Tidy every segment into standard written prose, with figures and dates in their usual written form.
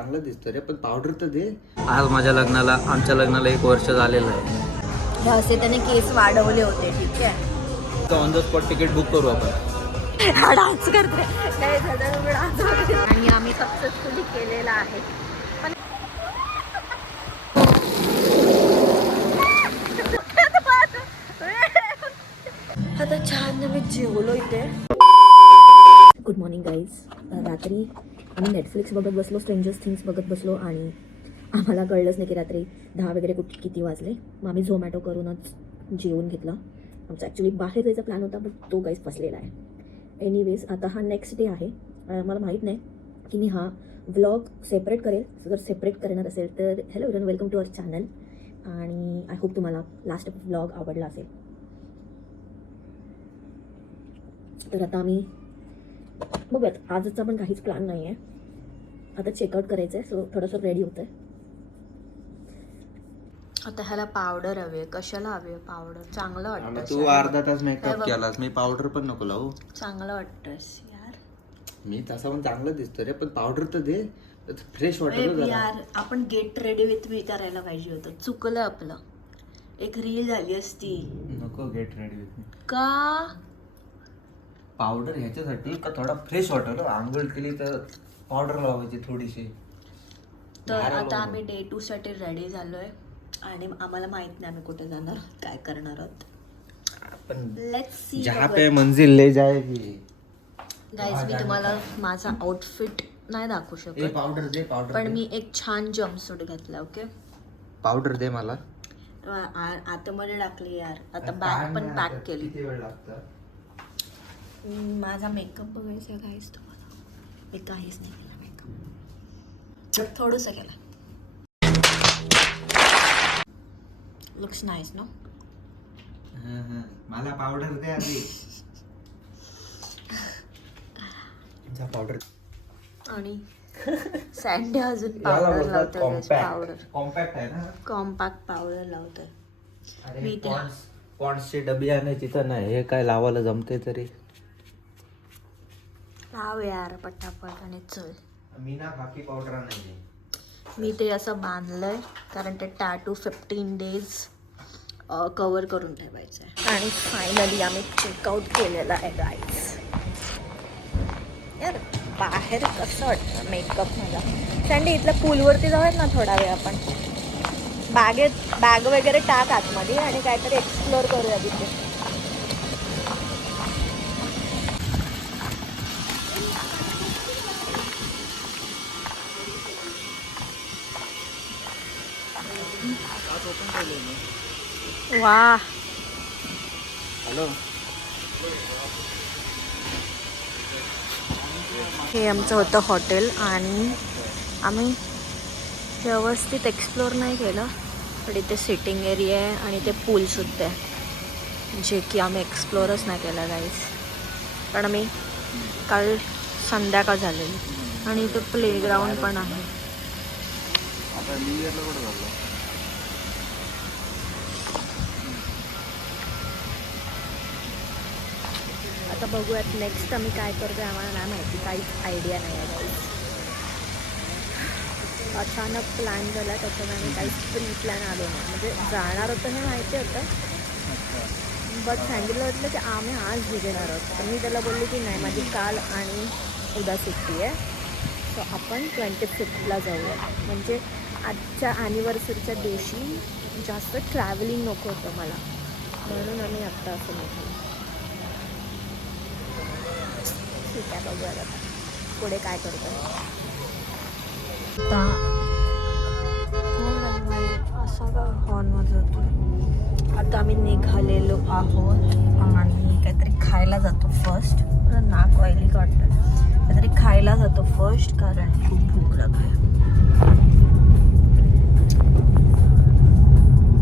चांगलं दिसतं रे, पण पावडर तर दे. आज आमच्या लग्नाला 1 वर्ष झालेलं आहे. हे असे त्याने केस वाढवले होते. ठीक आहे, तर on the spot ticket book करू आपण. डान्स करते काय झालं डान्स वगैरे आणि आम्ही सक्सेसफुली केलेला आहे. पण आता छान मी जेवलो इथे. Good morning guys. रात्री आम्ही नेटफ्लिक्स बघत बसलो, स्ट्रेंजर्स थिंग्स बघत बसलो आणि आम्हाला कळलंच नाही की रात्री 10 वगैरे किती वाजले. मग आम्ही झोमॅटो करूनच जेवून घेतलं. आमचा ॲक्च्युली बाहेर जायचा प्लॅन होता, पण तो गाईज फसलेला आहे. एनिवेज आता हा नेक्स्ट डे आहे. मला माहीत नाही की मी हा व्लॉग सेपरेट करेल. जर सेपरेट करणार असेल तर hello everyone, welcome to our channel. आणि आय होप तुम्हाला लास्ट व्लॉग आवडला असेल. तर आता आम्ही बघूयात. आजचा पण काहीच प्लॅन नाही आहे. आता चेकआउट करायचं आहे, सो थोडंसं रेडी होतं आहे. आता ह्याला पावडर हवी आहे. कशाला हवी आहे पावडर? चांगलं वाटतं. तू अर्धा तास मेकअप केलास, मी पावडर पण नको लावू. चांगलं वाटतंस यार. मी तसा पण चांगलं दिसतो रे, पण पावडर तर दे, फ्रेश वाटेल यार. आपण गेट रेडी विथ मी करायला पाहिजे होतं. चुकलं आपलं. एक रील झाली असती. नको गेट रेडी विथ मी. का पावडर ह्याच्यासाठी का थोडा फ्रेश वाटेल. आंघोळ केली तर पावडर लावायची थोडीशी. तर आता आम्ही डे 2 साठी रेडी झालोय आणि आम्हाला माहित नाही आम्ही कुठे जाणार आहोत, काय करणार आहोत. पण लेट्स सी. जहाँ पे मंजिल ले जाएगी. गाईज, मी तुम्हाला माझा आउटफिट नाही दाखवू शकत, पावडर दे, पावडर. पण मी एक छान जम्पसूट घेतला. ओके, पावडर दे मला. आतमध्ये टाकली यार. आता बॅग पण पॅक केली. किती वेळ लागतं? माझा मेकअप बघायचा गाईज तुम्हाला. मी काहीच नाही केला मेकअप, थोडंसं केला. Looks nice no. मला पावडर दे आधी. पावडर आणि सँडी अजून पावडर लावतोय. पावडर कॉम्पॅक्ट आहे ना. कॉम्पॅक्ट पावडर लावतोय. मी पॉन्ड्सची डबी आणायची तर नाही, हे काय लावायला जमते तरी. लाव यार पटापट आणि चल. मी ना बाकी पावडर आणायची. मी ते असं बांधलंय कारण ते टॅटू 15 डेज कवर करून ठेवायचं आहे. आणि फायनली आम्ही चेकआउट केलेला आहे गाईज. यार बाहेर कसं वाटतं मेकअप मला. सँडी इथल्या पूलवरती जाऊयात ना थोडा वेळ आपण. बॅग वगैरे टाक आतमध्ये आणि काहीतरी एक्सप्लोअर करूया तिथे. वा, हॅलो. हे आमचं होतं हॉटेल आणि आम्ही व्यवस्थित एक्सप्लोअर नाही केलं. पण इथे सिटिंग एरिया आहे आणि ते पूलसुद्धा आहे, जे की आम्ही एक्सप्लोअरच नाही केलं गाईज. कारण आम्ही काल संध्याकाळ झालेली आणि इथे प्लेग्राऊंड पण आहे. आता बघूयात नेक्स्ट आम्ही काय करतोय. आम्हाला नाही माहिती, काहीच आयडिया नाही आहे गाईज. अचानक प्लॅन झाला, त्याच्यामुळे आम्ही काहीच प्री प्लॅन आलो नाही. म्हणजे जाणार होतं हे माहिती होतं, बट सांगितलं होतं की आम्ही आज निघणार आहोत. तर मी त्याला बोलले की नाही, माझी काल आणि उद्या सुट्टी आहे, सो आपण 25ला जाऊया. म्हणजे आजच्या ॲनिव्हर्सरीच्या दिवशी जास्त ट्रॅव्हलिंग नको होतं मला, म्हणून आम्ही आत्ता असं म्हटलं. ठीक आहे, बघूया आता पुढे काय करतो. असा का हॉर्नवर जातो. आता आम्ही निघालेलो आहोत आणि काहीतरी खायला जातो फर्स्ट. नाक व्हायली वाटतं. काहीतरी खायला जातो फर्स्ट कारण खूप भूक लागली.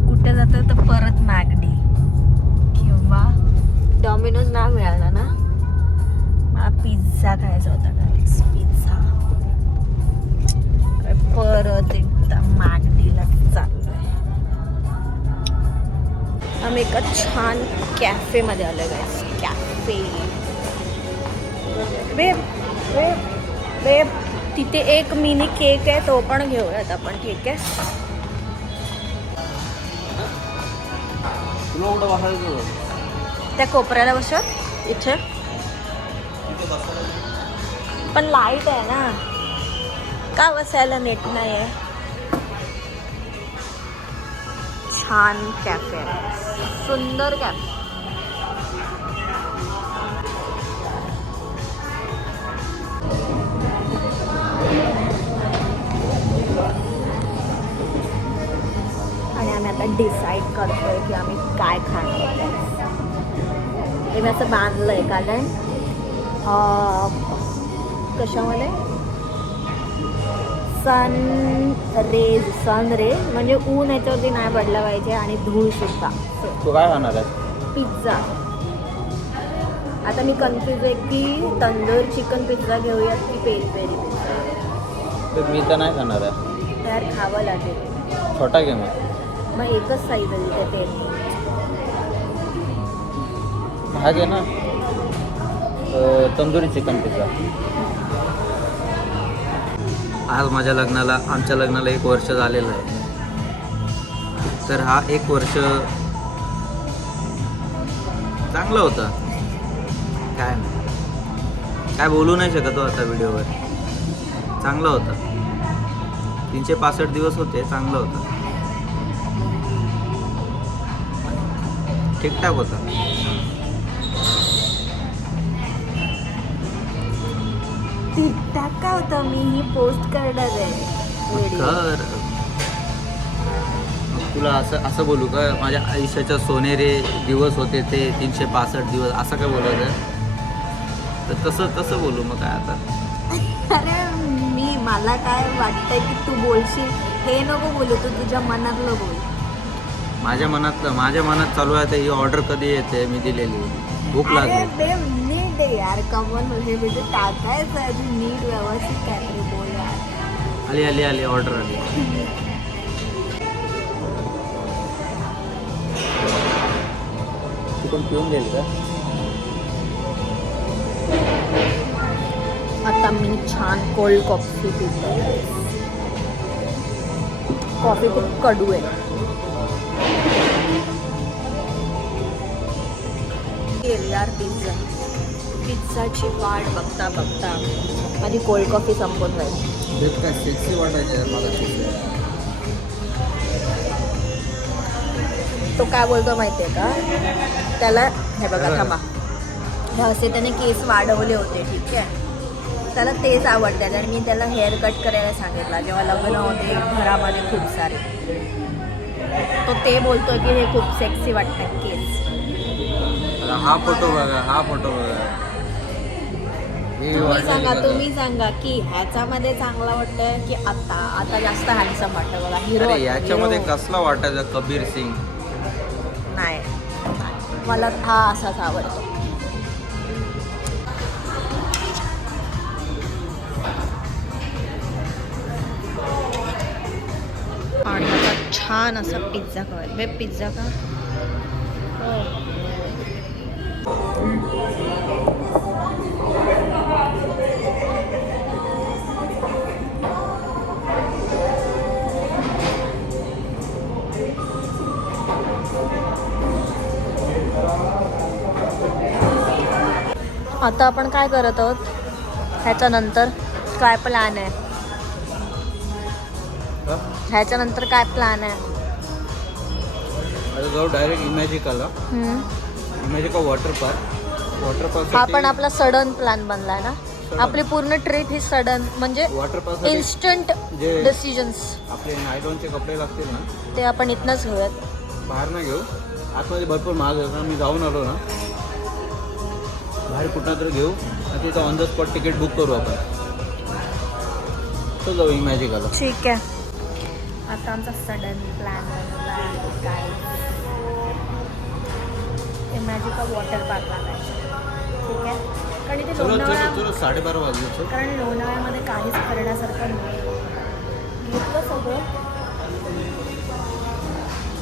कुठे जातं तर परत मॅगडी किंवा डॉमिनोज नाही मिळाला ना. मला पिझ्झा खायचा होता गाईस, पिझ्झा. परत एकदा मॅगडीला चाललोय. आम्ही एका छान कॅफेमध्ये आलो आहे गाईस. कॅफे बेब बेब बेब तिथे एक मिनी केक आहे, तो पण घेऊयात आपण. ठीक आहे. तुला कुठं बसायचं? त्या कोपऱ्याला बसत इथे. पण लाईट आहे ना, का बसायला नेट नाही आहे. छान कॅफे आहे, सुंदर कॅफे. आणि आम्ही आता डिसाईड करतोय की आम्ही काय खाणार. हे मी असं बांधलंय कारण कशामध्ये सन रे म्हणजे ऊन याच्यावरती नाही पडलं पाहिजे आणि धूळ सुद्धा. तू काय खाणार आहे? पिझ्झा. आता मी कन्फ्यूज आहे की तंदूर चिकन पिझ्झा घेऊयात की पेरी पेरी पिझ्झा. तर मी तर नाही खाणार आहे. तयार खावं लागेल. छोटा घे मग एकच साईज आहे तिथे पेरी. हा घे ना, तंदुरी चिकन पिझ्झा. आज आमच्या लग्नाला 1 वर्ष झालेलं आहे. तर हा 1 वर्ष चांगलं होतं. काय बोलू नाही शकत आता व्हिडिओवर. चांगलं होतं. 365 दिवस होते. चांगलं होतं. ठीकठाक होतं. ठीकठाक काय होतं, मी ही पोस्ट करणार आहे. कर. तुला असं बोलू का, माझ्या आयुष्याच्या सोनेरी दिवस होते ते 365 दिवस, असं काय बोलायचं? तर तसं बोलू मग काय आता. अरे मला काय वाटतंय की तू बोलशील हे नको बोलू, तू तुझ्या मनातलं बोल. माझ्या मनात चालू आहे. ही ऑर्डर कधी येते? मी दिलेली. भूक लागली. नीट आहे यार, कमन म्हणजे टाकायचं आहे नीट व्यवस्थित काहीतरी बोल यार. आली ऑर्डर आली. तू पण पिऊन देईल का? आता मी छान कोल्ड कॉफी पितो. कॉफी खूप कडू आहे. यार पिझ्झाची वाट बघता माझी कोल्ड कॉफी संपत जाईल. काय सेक्सी वाटायचं मला. तो काय बोलतो माहितीये का, त्याला हे बघा थांबा, हे असे त्याने केस वाढवले होते. ठीक आहे, त्याला तेच आवडतात आणि मी त्याला हेअर कट करायला सांगितला जेव्हा लग्न होते घरामध्ये खूप सारे. तो ते बोलतोय की हे खूप सेक्सी वाटतात केस. हा फोटो बघा. तुम्ही सांगा की ह्याच्यामध्ये चांगला वाटतंय की आता जास्त हँडसम वाटतं. बघा हिरो. याच्यामध्ये कसला वाटायचा कबीर सिंग? नाही, मला हा असाच आवडतो. आणि आता छान असा पिझ्झा खावायला. पिझ्झा का आता आपण काय करत आहोत, ह्याच्यानंतर काय प्लॅन आहे? ह्याच्यानंतर काय प्लॅन आहे? आता जाऊ डायरेक्ट इमॅजिकाला. Imagica water park. हा पण आपला सडन प्लॅन बनलाय ना. आपली पूर्ण ट्रिप ही सडन म्हणजे वॉटर पार्क इन्स्टंट डिसिजन्स. आपले नायलॉनचे कपडे लागतील ना, ते आपण इथनंच घेऊयात. बाहेर ना घेऊ. आतमध्ये भरपूर महाग आहे. मी जाऊन आलो ना, बाहेर कुठं तर घेऊ आणि तिथं on the spot ticket book करू आपण. तर जाऊ इमॅजिकाला. ठीक आहे. आता आमचा सडन प्लॅन बनला आहे काय, इमॅजिका वॉटर पार्कला जायचं. ठीक आहे, कारण इथे चलो 12:30 वाजले. कारण लोणावळ्यामध्ये काहीच करण्यासारखं नाही. घेतलं सगळं.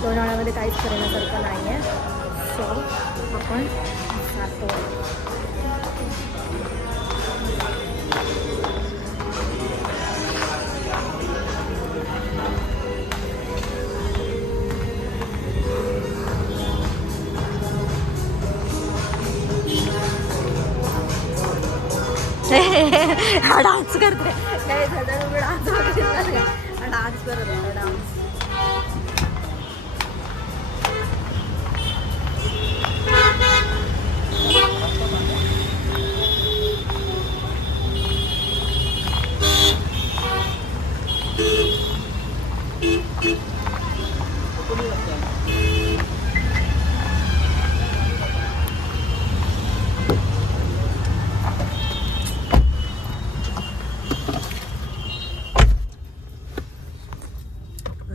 लोणावळ्यामध्ये काहीच करण्यासारखं नाही आहे. सो आपण जातो. डान्स करते काय झालं डान्स वगैरे डान्स करत होता डान्स.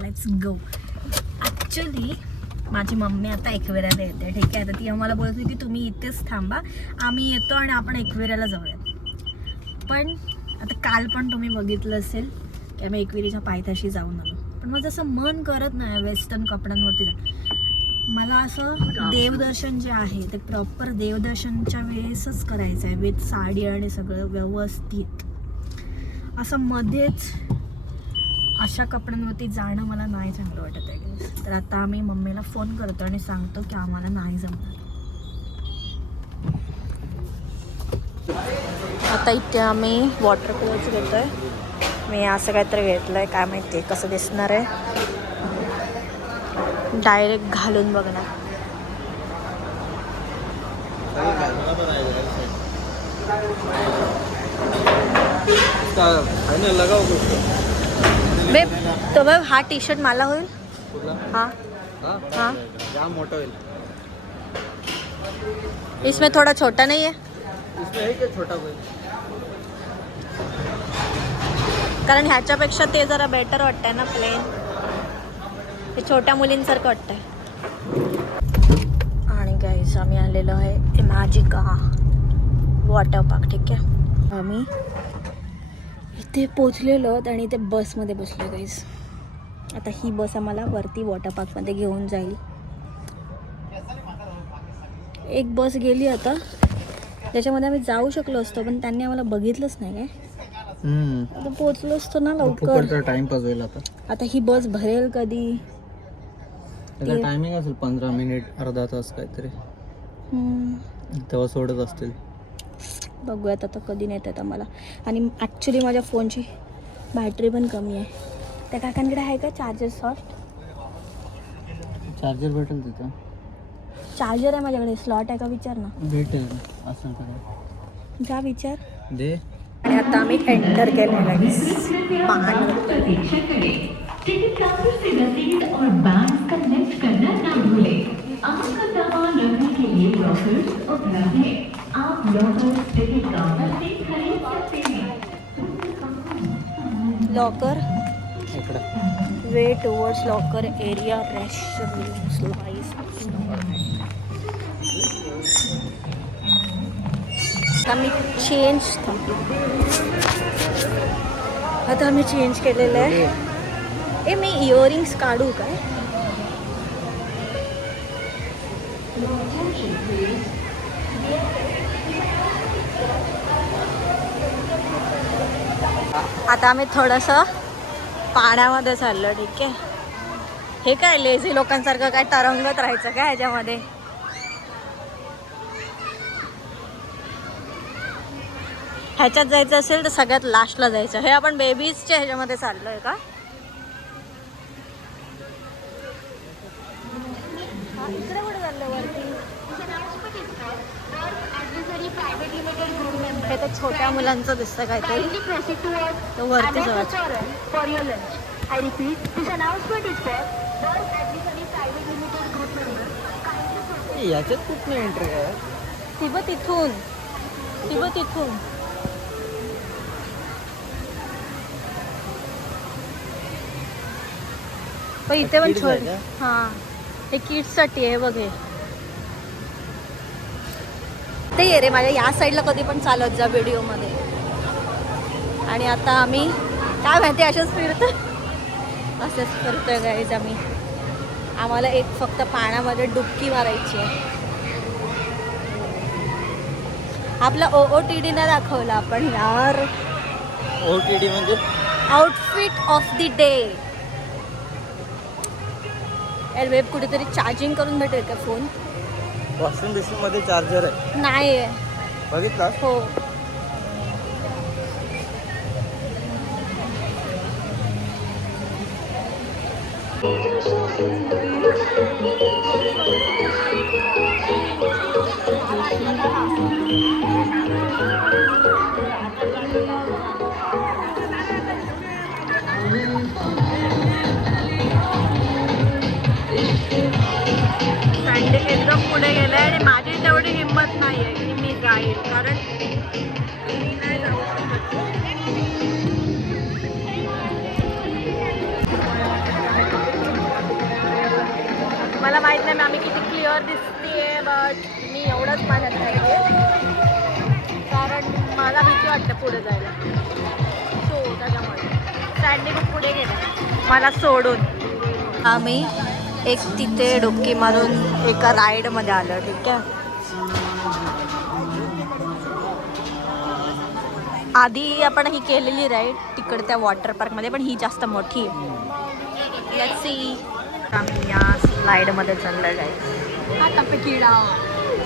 Let's go. ॲक्च्युली माझी मम्मी आता एकविऱ्याला येते, ठीक आहे. तर ती आम्हाला बोलत होती की तुम्ही इथेच थांबा, आम्ही येतो आणि आपण एकविऱ्याला जाऊयात. पण आता काल पण तुम्ही बघितलं असेल की आम्ही एकविरीच्या पायथ्याशी जाऊन आलो. पण मग जसं मन करत नाही वेस्टर्न कपड्यांवरती जा. मला असं देवदर्शन जे आहे ते प्रॉपर देवदर्शनच्या वेळेसच करायचं आहे, विथ साडी आणि सगळं व्यवस्थित. असं मध्येच अशा कपड्यांवरती जाणं मला नाही चांगलं वाटत आहे. तर आता आम्ही मम्मीला फोन करतो आणि सांगतो की आम्हाला नाही जमणार. आता इथे आम्ही वॉटर कलर्स घेतो आहे. मी असं काहीतरी घेतलं आहे, काय माहिती आहे कसं दिसणार आहे. डायरेक्ट घालून बघणार. बे तो बघ हा टी शर्ट मला होईल. हाँ हाँ जाम मोटा होईल. इसमें थोड़ा छोटा नहीं है. इसमें है क्या छोटा होईल. कारण ह्याच्यापेक्षा ते जरा बेटर वाटतंय ना प्लेन. ते छोट्या मुलींसारखं वाटतंय. आणि गाईस आम्ही आलेलो आहे इमॅजिका वॉटर पार्क, ठीक आहे. आम्ही इथे पोचलेलो आणि इथे बसमध्ये बसलो गाईस. आता ही बस आम्हाला वरती वॉटर पार्कमध्ये घेऊन जाईल. एक बस गेली आता त्याच्यामध्ये आम्ही जाऊ शकलो असतो, पण त्यांनी आम्हाला बघितलंच नाही काय. आता पोचलो असतो ना लवकर. टाइमपास होईल आता. आता ही बस भरेल कधी. त्याचा टायमिंग असेल 15 मिनिट अर्धा तास काहीतरी, तेव्हा सोडत असतील. बघूयात आता कधी नेत आहेत आम्हाला. आणि ॲक्च्युली माझ्या फोनची बॅटरी पण कमी आहे. त्या काकांकडे आहे का चार्जर सॉफ्ट? चार्जर भेटेल तिथं. चार्जर आहे माझ्याकडे, स्लॉट आहे का विचार ना. भेटेल असेल तर जा विचार दे. आणि आता आम्ही एंटर केलेलं आहे. टिकट काउंटर से रसीद और बैंक कनेक्ट करना ना भूलें. आपका सामान रखने के लिए लॉकर्स उपलब्ध हैं. आप लॉकर्स टिकट काउंटर से खरीद सकते हैं. लॉकर इकडं way towards locker area restrooms lies. आम्ही चेंज आता आम्ही चेंज केलेलं आहे. ए मी इयरिंग्स काढू काय? आता आम्ही थोडंसं पाण्यामध्ये चाललो, ठीक आहे. हे काय लेझी लोकांसारखं काय तरंगत राहायचं काय ह्याच्यामध्ये. ह्याच्यात जायचं असेल तर सगळ्यात लास्टला जायचं. हे आपण बेबीजच्या ह्याच्यामध्ये चाललोय का? इकडे कुठे चाललं वरती? हे तर छोट्या मुलांचं दिसतं काहीतरी. तो वरती जायचं. याच्यात कुठली एंट्री आहे? तिथून पण इथे पण Kids आहे का? हां हे किड्ससाठी आहे बघ. हे ते ये रे माझ्या या साईडला कधी पण चालत जा व्हिडिओमध्ये. आणि आता आम्ही काय माहिती असेच फिरतोय गाईज आम्ही. आम्हाला एक फक्त पाण्यामध्ये डुबकी मारायची आहे. आपला OOTD नाही दाखवला आपण यार. OTD म्हणजे आउटफिट ऑफ द डे. यार वेब कुठेतरी चार्जिंग करून भेटेल का फोन? वॉशिंग मशीन मध्ये चार्जर आहे. नाही आहे. बघितला? हो सँडी एकदम पुढे गेलाय आणि माझी तेवढी हिंमत नाही आहे की मी जाईल, कारण मी नाही जाऊ शकत. मला माहित नाही आम्ही किती क्लिअर दिसतीये, बट मी एवढंच पाण्यात राहिले कारण मला भीती वाटते पुढे जायला. सो त्याच्यामुळे सँडी खूप पुढे गेला मला सोडून. आम्ही एक तिथे डुबकी मारून एका राईडमध्ये आलो. ठीक आहे, आधी आपण ही केलेली राईड तिकडे त्या वॉटर पार्कमध्ये, पण ही जास्त मोठी आहे. Let's see. आम्ही या स्लाईडमध्ये चाललं जाईल. आता पे किडा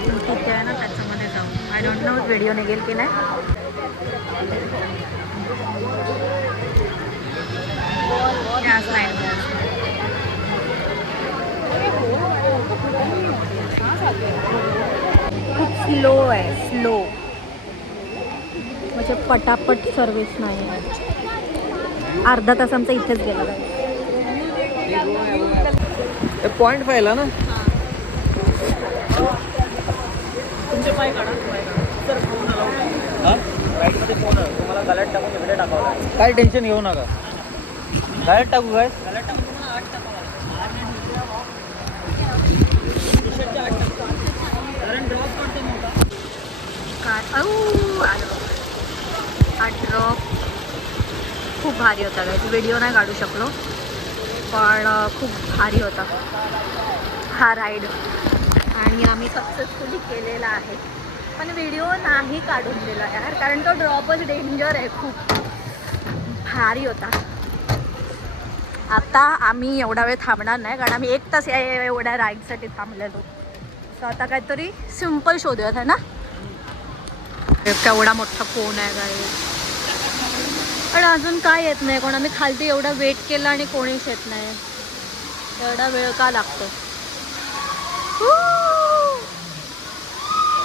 तिथे आहे ना, त्याच्यामध्ये जाऊ. आय डोंट नो व्हिडिओ निघेल की नाही. या स्लाईडमध्ये खूप स्लो आहे, स्लो म्हणजे पटापट सर्विस नाही आहे. अर्धा तास आमचा इथेच गेला. पॉइंट पाहिला ना. तुमचे पाय काढा. राईटमध्ये फोन आहे, तुम्हाला गळ्यात टाकून तिकडे टाकावं. काय टेन्शन घेऊ नका. गळ्यात टाकू काय? हा ड्रॉप खूप भारी होता. व्हिडिओ नाही काढू शकलो, पण खूप भारी होता हा राईड आणि आम्ही सक्सेसफुली केलेला आहे. पण व्हिडिओ नाही काढून दिला यार, कारण तो ड्रॉपच डेंजर आहे. खूप भारी होता. आता आम्ही एवढा वेळ थांबणार नाही, कारण आम्ही 1 तास एवढ्या राईडसाठी थांबलेलो. सो आता काहीतरी सिम्पल शोधूयात आहे ना. केवढा मोठा फोन आहे गाडी, पण अजून काय येत नाही कोण. आम्ही खालती एवढा वेट केला आणि कोणीच येत नाही. एवढा वेळ का लागतो.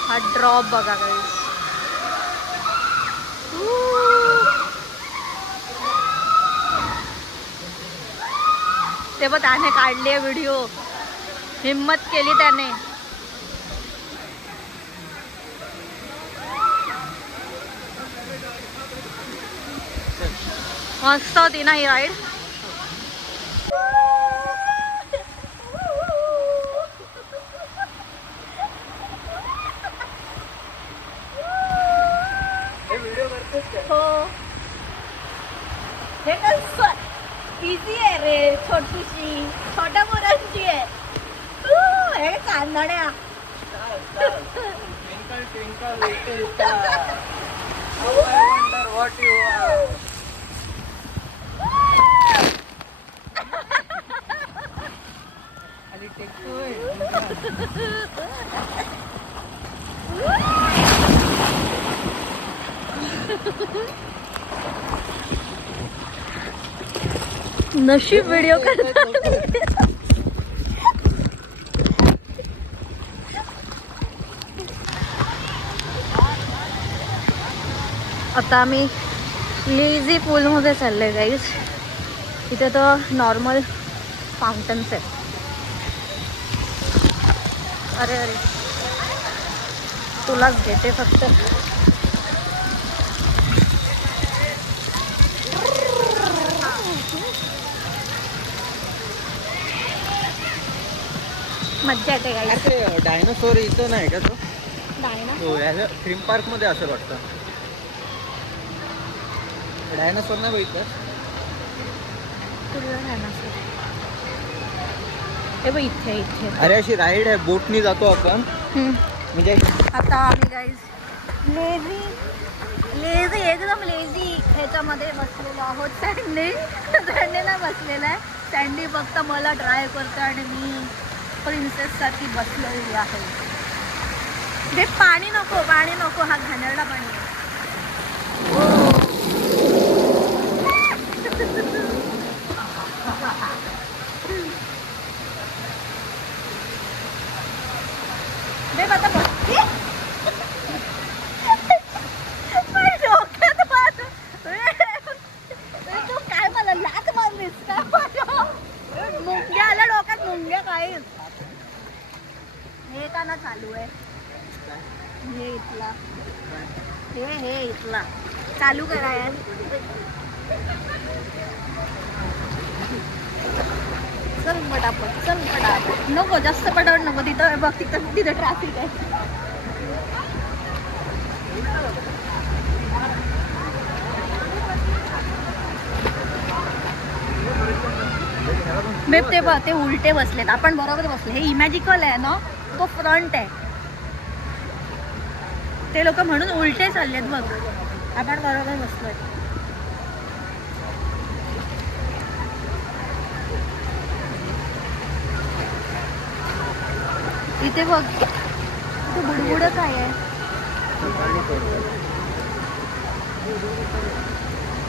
हा ड्रॉप बघा गाईस. ते बघ त्याने काढले व्हिडिओ, हिम्मत केली त्याने. मस्त होती ना ही राईड. हो, हे कसं इझी आहे रे, छोटीशी छोट्या मुलांची आहे. हे चांदण्या. नशीब व्हिडिओ करतात. आता आम्ही लेझी पूलमध्ये चालले गाईज. इथे तर नॉर्मल फाउंटन्स आहेत. अरे अरे तुलाच घेते फक्त. मज्जा येते गाईज. डायनासोर इथं नाही का तो? डायनासोर हो, ह्या थीम पार्क मध्ये असं वाटतं. डायनासोर नाही बघितलं. हे बघ इथे इथे. अरे अशी राईड आहे, बोटनी जातो आपण. म्हणजे आता आम्ही गाईज लेझी एकदम लेझी ह्याच्यामध्ये बसलेलो आहोत. सँडीला बसलेला आहे. सँडी फक्त मला ट्राय करतो आणि मी प्रिन्सेससाठी बसलेली आहे. जे पाणी नको, पाणी नको, हा घाणेरडा पाणी आहे. विवेकाना चालू आहे. हे इथला हे इथला चालू करा यार. चल पटापट नको, जास्त पटापट नको. तिथं बघ, तिथं ट्रॅफिक आहे. बेब ते बघ, ते उलटे बसलेत, आपण बरोबर बसले. हे इमॅजिकल आहे ना, तो फ्रंट आहे. ते लोक म्हणून उलटे चाललेत बघ, आपण बरोबर बसलोय. इथे बघ, इथे बुडबुडच आहे.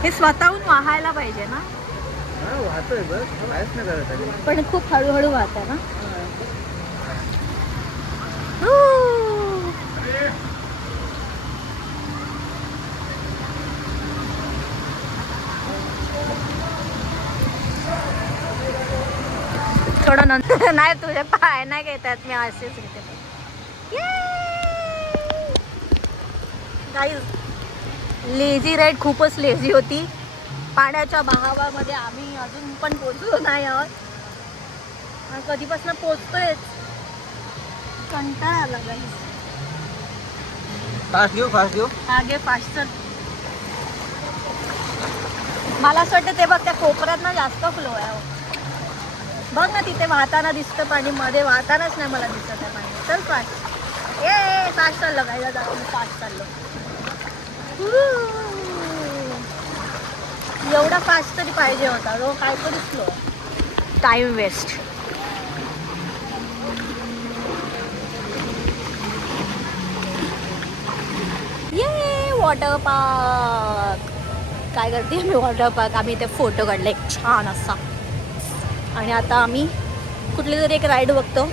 हे स्वतःहून वाहायला पाहिजे ना, वाहतोय बस, काहीच नाही करत आहे. पण खूप हळूहळू वाहत ना. थोडं नंतर नाही, तुझे पाय नाही घेतात मी असेच घेते. गाईज, लेझी राईड खूपच लेझी होती. पाण्याच्या बहावामध्ये आम्ही अजून पण पोचलो नाही आहोत. कधीपासून पोचतोय, कंटाळा आला गाईज. फास्ट घेऊ आगे फास्ट चल. मला असं वाटतं ते बघ, त्या कोपऱ्यात ना जास्त फ्लो आहे. बघ ना, तिथे वाहताना दिसतं पाणी, मध्ये वाहतानाच नाही मला दिसत आहे पाणी. चल फास्ट, ये फास्ट चाललो काय, फास्ट चाललो. एवढा फास्ट तरी पाहिजे होता तो, काहीतरी स्लो. Time waste. ये वॉटर पार्क. काय करते मी वॉटर पार्क. आम्ही इथे फोटो काढले एक छान असा. आणि आता आम्ही कुठली तरी एक राईड बघतो,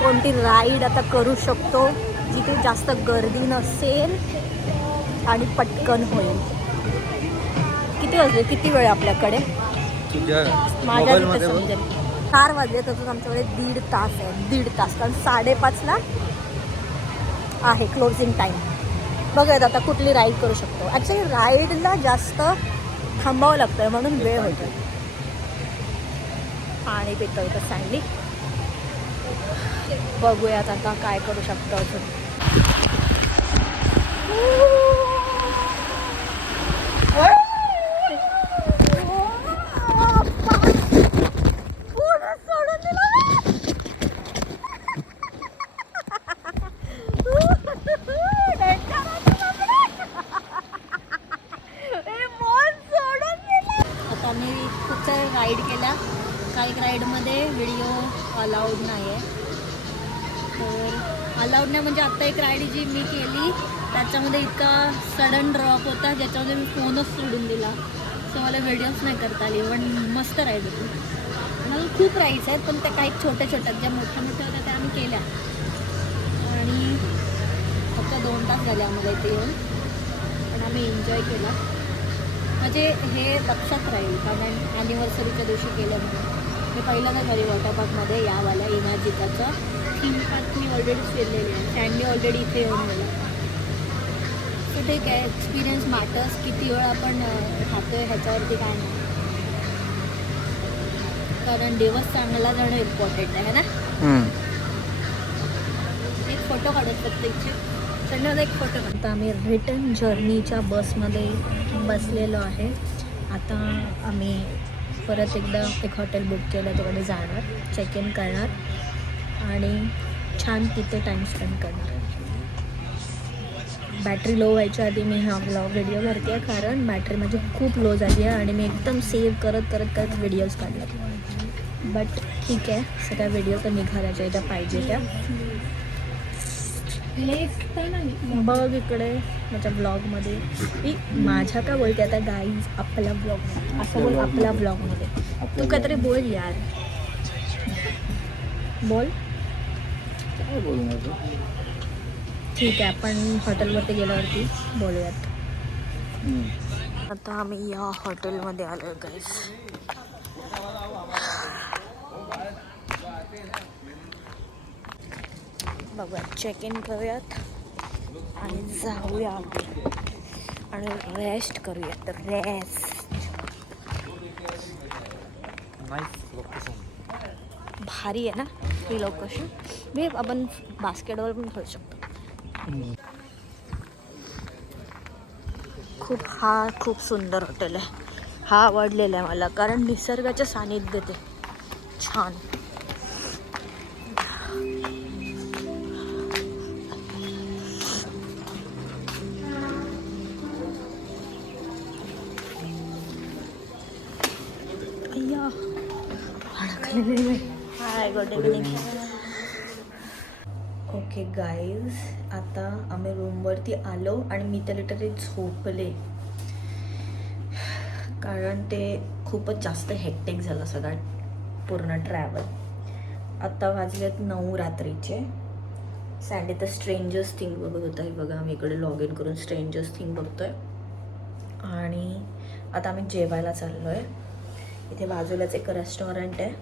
कोणती राईड आता करू शकतो जिथे जास्त गर्दी नसेल आणि पटकन होईल. किती वाजले, किती वेळ आपल्याकडे. माझ्या तिथे समजेल 4 वाजले, तसंच आमच्याकडे 1.5 तास आहे. 1.5 तास, कारण 5:30ला आहे क्लोजिंग टाईम. बघूयात आता कुठली राईड करू शकतो. ॲक्च्युली राईडला जास्त थांबावं लागतं आहे म्हणून वेळ होतो. पाणी पितो इथं सँडी. बघूयात आता काय करू शकतो अजून. आता आम्ही खूप साऱ्या राईड केल्या. काही राईडमध्ये व्हिडिओ अलाउड नाही आहे. तर अलाउड नाही म्हणजे आत्ता एक राईड जी मी केली त्याच्यामध्ये इतका सडन ड्रॉप होता ज्याच्यामध्ये मी फोनच सोडून दिला. सो मला व्हिडिओज नाही करता आली. पण मस्त राईड होती. मला खूप राईड्स आहेत, पण त्या काही छोट्या छोट्या ज्या मोठ्या मोठ्या होत्या त्या आम्ही केल्या. आणि फक्त 2 तास झाले आम्हाला इथे येऊन, पण आम्ही एन्जॉय केला. म्हणजे हे लक्षात राहील, कारण ॲनिव्हर्सरीच्या दिवशी केलं म्हणून. मी पहिल्यांदा झाली वॉटर पार्कमध्ये यावाल्या इमॅजिकाचं थीम पार्क मी ऑलरेडी फिरलेली आहे. सँडी ऑलरेडी इथे येऊन गेला. सो ठीक आहे, एक्सपिरियन्स मॅटर्स. किती वेळ आपण खातो आहे ह्याच्यावरती काय नाही, कारण दिवस चांगला जाणं इम्पॉर्टंट आहे ना. एक फोटो काढत फक्त इथे संडेला एक फोटो. आता आम्ही रिटर्न जर्नीच्या बसमध्ये बसलेलो आहे. आता आम्ही परत एकदा एक हॉटेल बुक केलं, तिकडे जाणार, चेक इन करणार आणि छान तिथे टाईम स्पेंड करणार. बॅटरी लो व्हायच्या आधी मी हा व्हिडिओ करते आहे, कारण बॅटरी माझी खूप लो झाली आहे आणि मी एकदम सेव्ह करत व्हिडिओज काढले. बट ठीक आहे, सगळ्या व्हिडिओ तर निघाल्याच्या ज्या पाहिजे त्या. बघ इकडे माझ्या ब्लॉगमध्ये माझ्या का बोलते आता गाईज, आपल्या ब्लॉग असं बोल. आपल्या ब्लॉगमध्ये तू काहीतरी बोल यार, बोल. काय बोलू माझं. ठीक आहे, आपण हॉटेलवरती गेल्यावरती बोलूयात. आता आम्ही या हॉटेलमध्ये आलो गाईज. बघूया, चेक इन करूयात आणि जाऊया आणि रेस्ट करूयात. रेस्ट भारी आहे ना ही लोकेशन. मी आपण बास्केटबॉल पण खेळू शकतो. खूप सुंदर हॉटेल आहे. हा आवडलेला आहे मला कारण निसर्गाच्या सानिध्यात आहे. छान. अय्या हाय, गुड इव्हनिंग. ओके गाईज, आता आम्ही रूमवरती आलो आणि मी तर लिटरली झोपले कारण ते खूपच जास्त हेक्टिक झालं सगळं पूर्ण ट्रॅव्हल. आत्ता वाजलेत 9 रात्रीचे. सँडी तर स्ट्रेंजर्स थिंग बघत होता. हे बघा, आम्ही इकडे लॉग इन करून स्ट्रेंजर्स थिंग बघतोय. आणि आता आम्ही जेवायला चाललो आहे. इथे बाजूलाच एक रेस्टॉरंट आहे.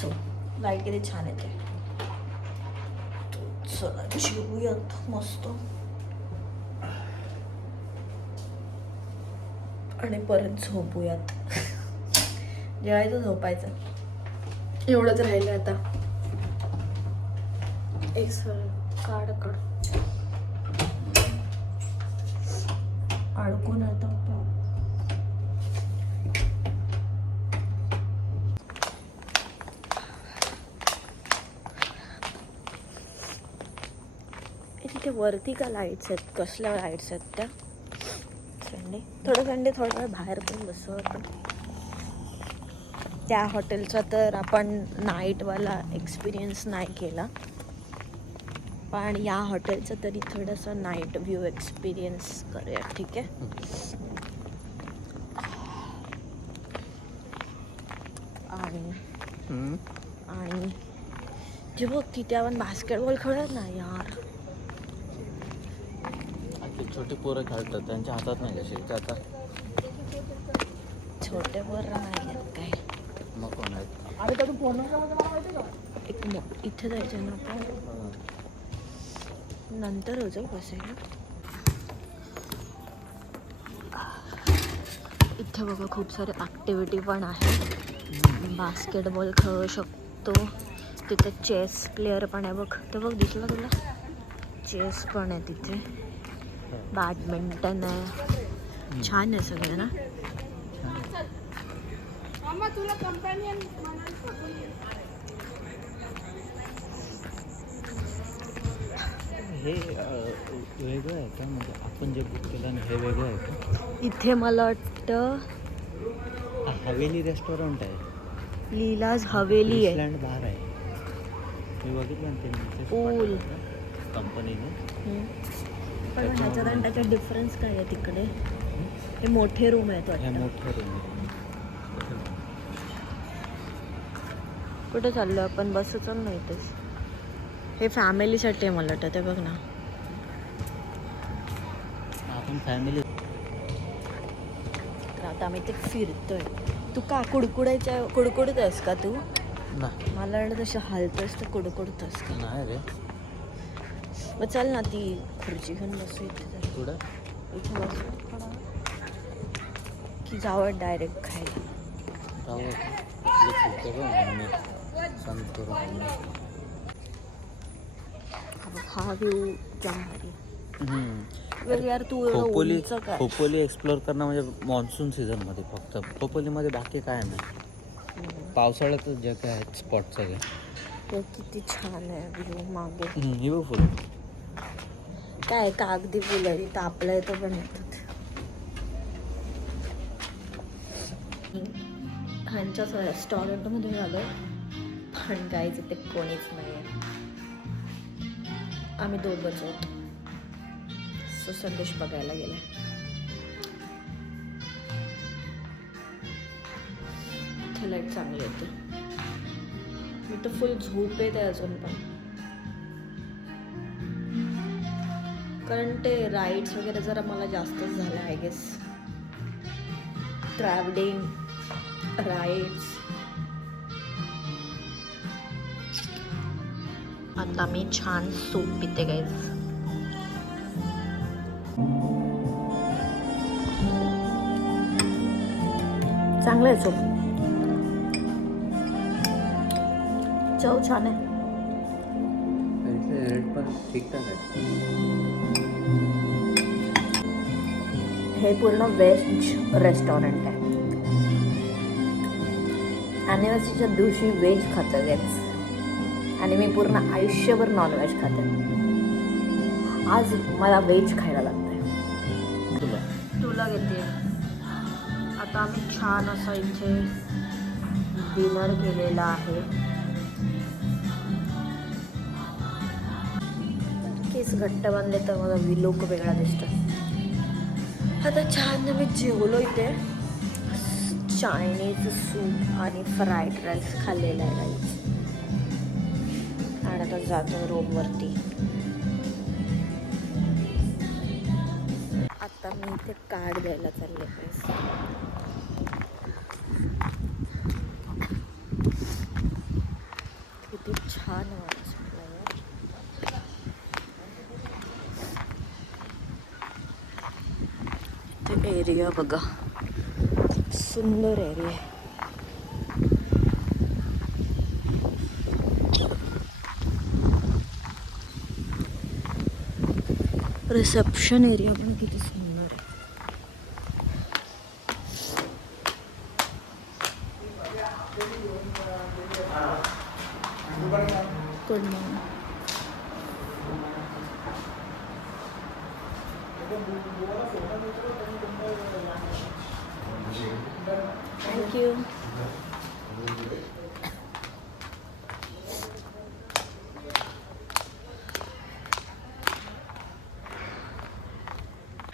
सो लाईट किती छान येते. चला जेवूयात मस्त आणि परत झोपूयात. जेवायचं, झोपायचं, एवढंच राहिलं आता. एक काढ अडकून आता. तिथे वरती का लाईट्स आहेत? कसल्या लाईट्स आहेत त्या? संडे थोडा वेळ बाहेर पण बसू आपण. त्या हॉटेलचा तर आपण नाईटवाला एक्सपिरियन्स नाही केला, पण या हॉटेलचा तरी थोडासा नाईट व्ह्यू एक्सपिरियन्स करूया. ठीक आहे. आणि जे बघ तिथे आपण बास्केटबॉल खेळत ना यार. छोटे पोरं खेळतात, त्यांच्या हातात नाही कसे आता. छोटे पोरं नाही आहेत काय. मग कोण आहेत? एक इथे जायचं ना आपण. नंतर जाऊ बसायला. इथे बघा खूप सारे ॲक्टिव्हिटी पण आहे. बास्केटबॉल खेळू शकतो. तिथे चेस प्लेअर पण आहे बघ. ते बघ, दिसलं तुला? चेस पण आहे तिथे. बॅडमिंटन आहे. छान आहे सगळं ना. हे वेगळं आहे का? म्हणजे आपण जे बुक केलं ना हे वेगळं आहे का? इथे मला वाटतं हवेली रेस्टॉरंट आहे. लीलाज हवेली आहे. लँड बार आहे. मी बघितलं ना ते पूल कंपनीने. पण ह्याच्यात आणि त्याच्यात डिफरन्स काय आहे? तिकडे हे मोठे रूम आहेत हे वाटतं. मोठं रूम आहे. कुठे चाललो आपण? बस चाल नाही इथेच. हे फॅमिलीसाठी आहे मला वाटतं. ते बघ ना. आपण फॅमिली. तर आता आम्ही ते फिरतोय. तू का कुडकुडत आहेस का तू? नाही मला वाटतं तशी हालतोस तर कुडकुडतोस का? नाही रे. मग चल ना, ती खुर्ची घेऊन बसू इथे. तर कुठं? इथे बसू की जावं डायरेक्ट खायला? हा व्ह्यू जाम भारी. यार तू उंच काय? खोपोली एक्सप्लोअर करणं म्हणजे मान्सून सीझनमध्ये फक्त. खोपोलीमध्ये बाकी काय नाही. पावसाळ्यातच जे काय आहेत स्पॉट सगळे. किती छान आहे व्ह्यू मागे. ही बघ फुल काय कागदी फुलं तापलं येतं पण येतात. ह्यांच्याच रेस्टॉरंटमध्ये झालं पण काहीच इथे कोणीच नाही आहे. आम्ही दोघंच आहोत. सो संदेश बघायला गेला. इथे लाईट चांगली येते. मी तर फुल झोप येते अजून पण, कारण ते राईड्स वगैरे जरा मला जास्तच झालं आय गेस. ट्रॅव्हलिंग राईड्स आता मी छान सूप पिते गाईज. चांगलं आहे सूप, चव छान आहे. रेट पण ठीकठाक आहे. हे पूर्ण व्हेज रेस्टॉरंट आहे. ॲनिव्हर्सरीच्या दिवशी व्हेज खातं गेच आणि मी पूर्ण आयुष्यभर नॉनव्हेज खाते. आज मला व्हेज खायला लागतंय. तुला घेते. आता आम्ही छान असं इथे डिनर केलेला आहे. केस घट्ट बांधले तर मला लुक वेगळा दिसतो. आता छान मी जेवलो इथे. चायनीज सूप आणि फ्राईड राईस खाल्लेला आहे राईस. आणि आता जातो रूमवरती. आता मी इथे कार्ड द्यायला चालले आहे. किती छान वाटतं यार. ते एरिया बघा, सुंदर एरिया आहे. रिसेप्शन एरिया पण किती सुंदर आहे. Good morning. थँक्यू.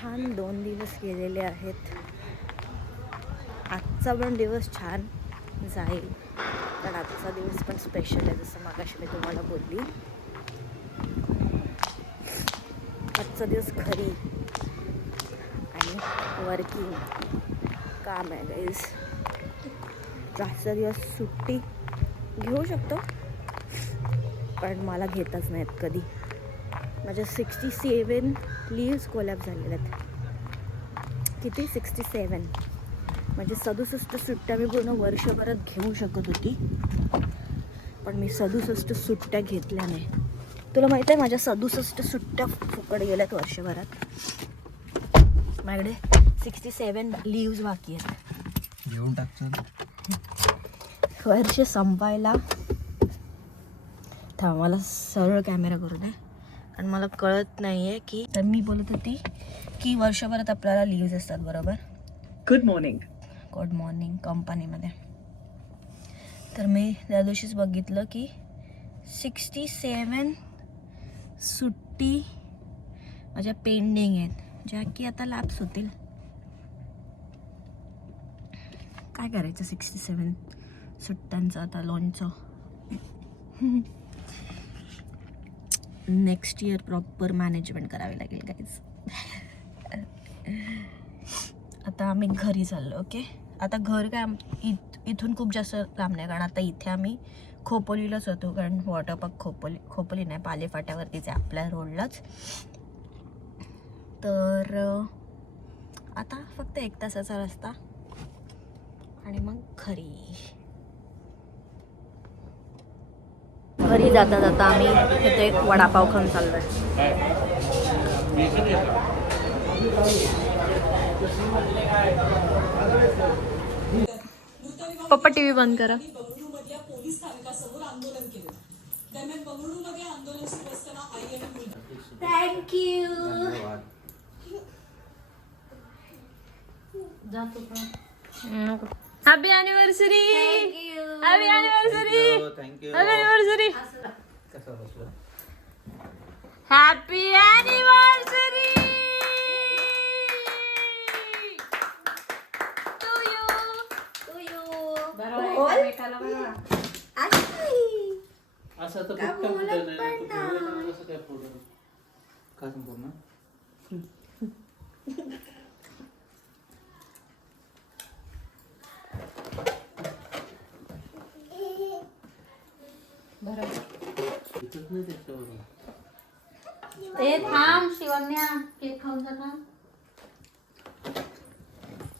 छान 2 दिवस गेलेले आहेत. आजचा पण दिवस छान जाईल, कारण आजचा दिवस पण स्पेशल आहे, जसं मागाशी मी तुम्हाला बोलली. आजचा दिवस घरी आणि वर्किंग काम आहे गाईज. जास्त दिवस सुट्टी घेऊ शकतो, पण मला घेतच नाहीत कधी. माझ्या 67 लीव्स कोलॅप झालेल्या आहेत. किती? 67. म्हणजे 67 सुट्ट्या मी पूर्ण वर्षभरात घेऊ शकत होती, पण मी 67 सुट्ट्या घेतल्या नाही. तुला माहिती आहे माझ्या 67 सुट्ट्या फुकट गेल्यात वर्षभरात. माझ्याकडे 67 लीव्स बाकी आहेत. घेऊन टाकतो. वर्ष संपायला थांब, मला सरळ कॅमेरा करू दे. आणि मला कळत नाही आहे की, तर मी बोलत होती की वर्षभरात आपल्याला लीव्ज असतात बरोबर. Good morning. गुड मॉर्निंग कंपनीमध्ये. तर मी त्या दिवशीच बघितलं की 67 सुट्टी माझ्या पेंडिंग आहेत, ज्या की आता लॅप्स होतील. काय करायचं 67 सुट्ट्यांचं आता लोनचं. नेक्स्ट इयर प्रॉपर मॅनेजमेंट करावी लागेल गाईज. आता आम्ही घरी चाललो. ओके, आता घर काय इथून खूप जास्त लांब नाही, कारण आता इथे आम्ही खोपोलीलाच होतो, कारण वॉटर पार्क खोपोली नाही, पालेफाट्यावरतीच आहे आपल्या रोडलाच. तर आता फक्त 1 तासाचा रस्ता आणि मग घरी जाता जाता आम्ही इथे एक वडापाव खाऊन चाललो आहे. पप्पा टीव्ही बंद करा. Thank you. Happy anniversary. Happy anniversary. Thank you. Happy anniversary. कसं बसलं? Happy anniversary to you. असं तर फक्त नाही, असं काय फोटो का संपूर्ण दिसत नाही त्याच्यावरून. ए थांब शिवण्या, केक खाऊन जा थांब.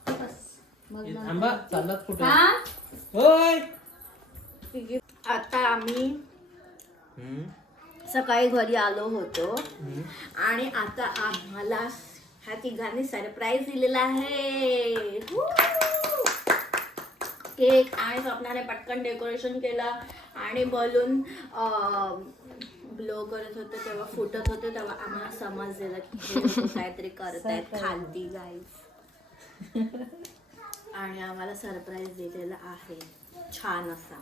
बस मग हे नंतर. थांबा, चाललात कुठे? हा? होय. आता आम्ही हम्म. सकाळी घरी आलो होतो आणि आता आम्हाला ह्या तिघांनी सरप्राईज दिलेला आहे. केक आणि स्वप्नाने पटकन डेकोरेशन केलं आणि बलून ब्लो करत होते तेव्हा फुटत होते तेव्हा आम्हाला समजलेलं की हे लोकं काहीतरी करत आहेत खालती गाईज. आणि आम्हाला सरप्राईज दिलेला आहे छान असा.